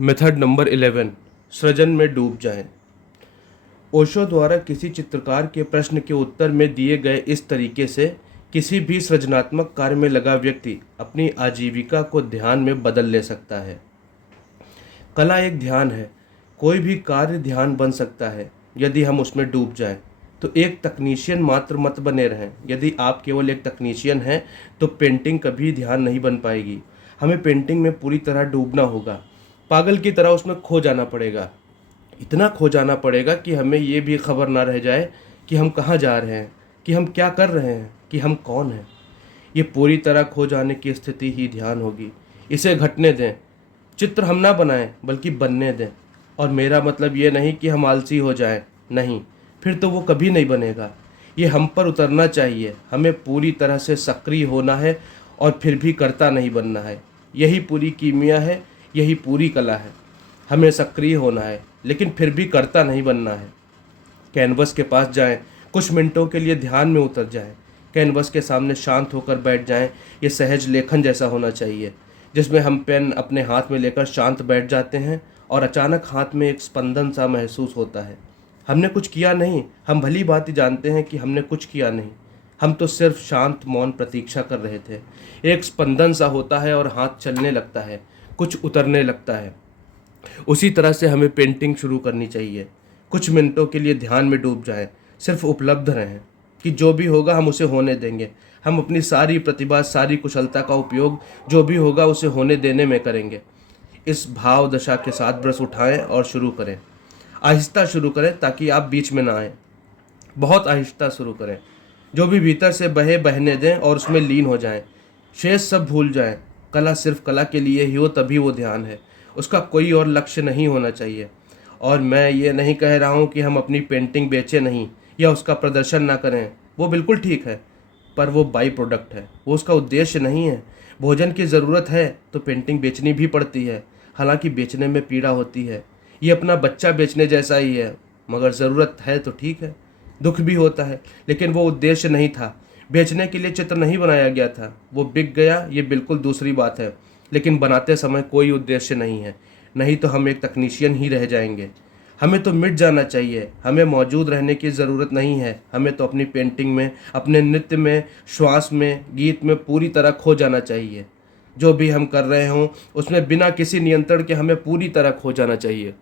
Method number 11, सृजन में डूब जाएं। ओशो द्वारा किसी चित्रकार के प्रश्न के उत्तर में दिए गए इस तरीके से किसी भी सृजनात्मक कार्य में लगा व्यक्ति अपनी आजीविका को ध्यान में बदल ले सकता है। कला एक ध्यान है। कोई भी कार्य ध्यान बन सकता है यदि हम उसमें डूब जाएं। तो एक तकनीशियन मात्र मत बने रहें। यदि आप केवल एक तकनीशियन हैं तो पेंटिंग कभी ध्यान नहीं बन पाएगी। हमें पेंटिंग में पूरी तरह डूबना होगा, पागल की तरह उसमें खो जाना पड़ेगा। इतना खो जाना पड़ेगा कि हमें ये भी खबर ना रह जाए कि हम कहाँ जा रहे हैं, कि हम क्या कर रहे हैं, कि हम कौन हैं। ये पूरी तरह खो जाने की स्थिति ही ध्यान होगी। इसे घटने दें। चित्र हम ना बनाएं बल्कि बनने दें। और मेरा मतलब ये नहीं कि हम आलसी हो जाएं, नहीं, फिर तो वो कभी नहीं बनेगा। ये हम पर उतरना चाहिए। हमें पूरी तरह से सक्रिय होना है और फिर भी कर्ता नहीं बनना है। यही पूरी कीमिया है, यही पूरी कला है। हमें सक्रिय होना है लेकिन फिर भी कर्ता नहीं बनना है। कैनवस के पास जाएं, कुछ मिनटों के लिए ध्यान में उतर जाएं। कैनवस के सामने शांत होकर बैठ जाएं। ये सहज लेखन जैसा होना चाहिए, जिसमें हम पेन अपने हाथ में लेकर शांत बैठ जाते हैं और अचानक हाथ में एक स्पंदन सा महसूस होता है। हमने कुछ किया नहीं, हम भली भांति जानते हैं कि हमने कुछ किया नहीं। हम तो सिर्फ शांत मौन प्रतीक्षा कर रहे थे। एक स्पंदन सा होता है और हाथ चलने लगता है, कुछ उतरने लगता है। उसी तरह से हमें पेंटिंग शुरू करनी चाहिए। कुछ मिनटों के लिए ध्यान में डूब जाएं, सिर्फ उपलब्ध रहें कि जो भी होगा हम उसे होने देंगे। हम अपनी सारी प्रतिभा, सारी कुशलता का उपयोग जो भी होगा उसे होने देने में करेंगे। इस भाव दशा के साथ ब्रश उठाएं और शुरू करें। आहिस्ता शुरू करें ताकि आप बीच में ना आएँ। बहुत आहिस्ता शुरू करें। जो भी भीतर से बहे बहने दें और उसमें लीन हो जाएं। शेष सब भूल जाएं। कला सिर्फ कला के लिए ही हो तभी वो ध्यान है। उसका कोई और लक्ष्य नहीं होना चाहिए। और मैं ये नहीं कह रहा हूँ कि हम अपनी पेंटिंग बेचें नहीं या उसका प्रदर्शन ना करें, वो बिल्कुल ठीक है, पर वो बाई प्रोडक्ट है, वो उसका उद्देश्य नहीं है। भोजन की ज़रूरत है तो पेंटिंग बेचनी भी पड़ती है, हालांकि बेचने में पीड़ा होती है। ये अपना बच्चा बेचने जैसा ही है, मगर ज़रूरत है तो ठीक है, दुख भी होता है, लेकिन वो उद्देश्य नहीं था। बेचने के लिए चित्र नहीं बनाया गया था। वो बिक गया, ये बिल्कुल दूसरी बात है, लेकिन बनाते समय कोई उद्देश्य नहीं है। नहीं तो हम एक तकनीशियन ही रह जाएंगे। हमें तो मिट जाना चाहिए। हमें मौजूद रहने की ज़रूरत नहीं है। हमें तो अपनी पेंटिंग में, अपने नृत्य में, श्वास में, गीत में पूरी तरह खो जाना चाहिए। जो भी हम कर रहे हों उसमें बिना किसी नियंत्रण के हमें पूरी तरह खो जाना चाहिए।